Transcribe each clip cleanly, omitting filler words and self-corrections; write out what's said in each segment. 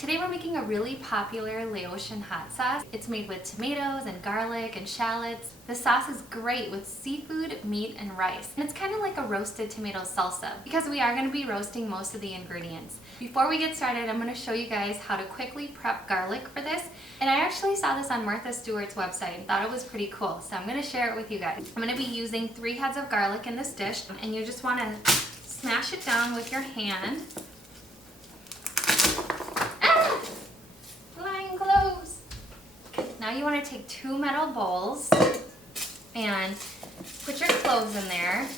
Today we're making a really popular Laotian hot sauce. It's made with tomatoes and garlic and shallots. The sauce is great with seafood, meat, and rice. And it's kind of like a roasted tomato salsa because we are going to be roasting most of the ingredients. Before we get started, I'm going to show you guys how to quickly prep garlic for this. And I actually saw this on Martha Stewart's website and thought it was pretty cool. So I'm going to share it with you guys. I'm going to be using 3 heads of garlic in this dish, and you just want to smash it down with your hand. Now you want to take 2 metal bowls and put your cloves in there.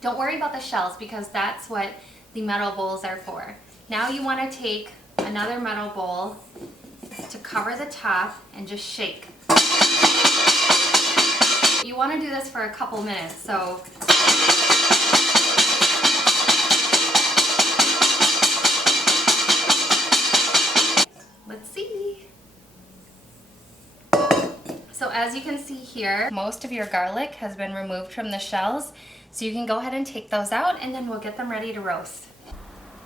Don't worry about the shells because that's what the metal bowls are for. Now you want to take another metal bowl to cover the top and just shake. You want to do this for a couple minutes, so let's see. So as you can see here, most of your garlic has been removed from the shells, so you can go ahead and take those out and then we'll get them ready to roast.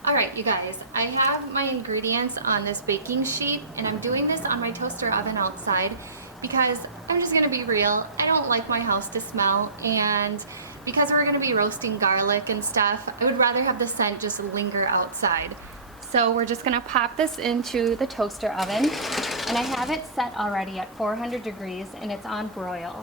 Alright you guys, I have my ingredients on this baking sheet and I'm doing this on my toaster oven outside because I'm just going to be real, I don't like my house to smell, and because we're going to be roasting garlic and stuff, I would rather have the scent just linger outside. So we're just going to pop this into the toaster oven, and I have it set already at 400 degrees and it's on broil.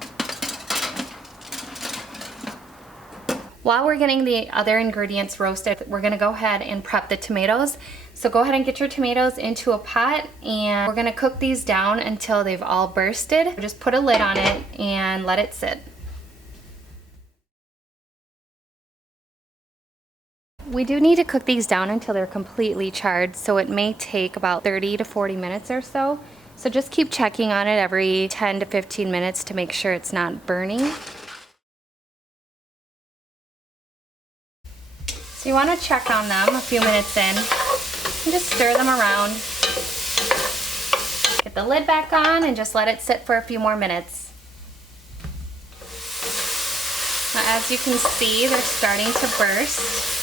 While we're getting the other ingredients roasted, we're going to go ahead and prep the tomatoes. So go ahead and get your tomatoes into a pot and we're going to cook these down until they've all bursted. Just put a lid on it and let it sit. We do need to cook these down until they're completely charred, so it may take about 30 to 40 minutes or so. So just keep checking on it every 10 to 15 minutes to make sure it's not burning. So you want to check on them a few minutes in and just stir them around. Get the lid back on and just let it sit for a few more minutes. Now, as you can see, they're starting to burst.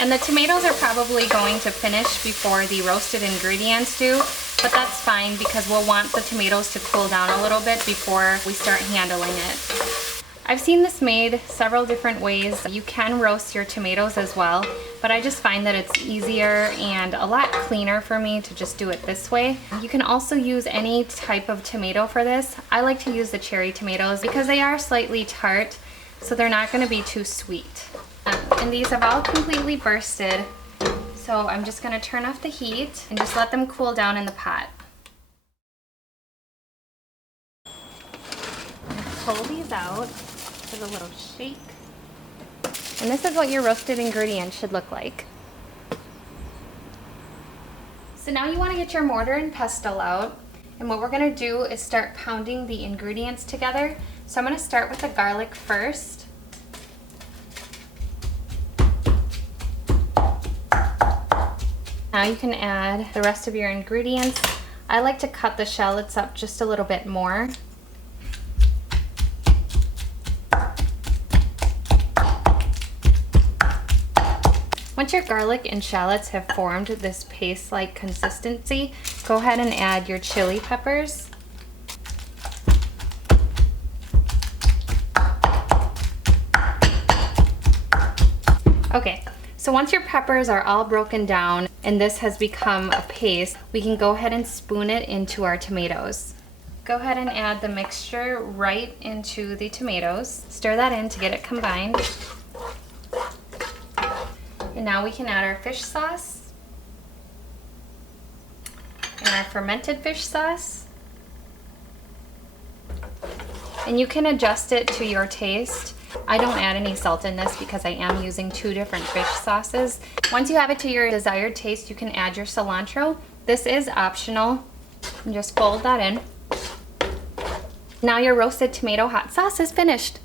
And the tomatoes are probably going to finish before the roasted ingredients do, but that's fine because we'll want the tomatoes to cool down a little bit before we start handling it. I've seen this made several different ways. You can roast your tomatoes as well, but I just find that it's easier and a lot cleaner for me to just do it this way. You can also use any type of tomato for this. I like to use the cherry tomatoes because they are slightly tart, so they're not going to be too sweet. And these have all completely bursted, so I'm just going to turn off the heat and just let them cool down in the pot. Pull these out. Give a little shake. And this is what your roasted ingredients should look like. So now you want to get your mortar and pestle out, and what we're going to do is start pounding the ingredients together. So I'm going to start with the garlic first. Now you can add the rest of your ingredients. I like to cut the shallots up just a little bit more. Once your garlic and shallots have formed this paste-like consistency, go ahead and add your chili peppers. Okay, so once your peppers are all broken down and this has become a paste, we can go ahead and spoon it into our tomatoes. Go ahead and add the mixture right into the tomatoes. Stir that in to get it combined. And now we can add our fish sauce and our fermented fish sauce. And you can adjust it to your taste. I don't add any salt in this because I am using 2 different fish sauces. Once you have it to your desired taste, you can add your cilantro. This is optional. And just fold that in. Now your roasted tomato hot sauce is finished.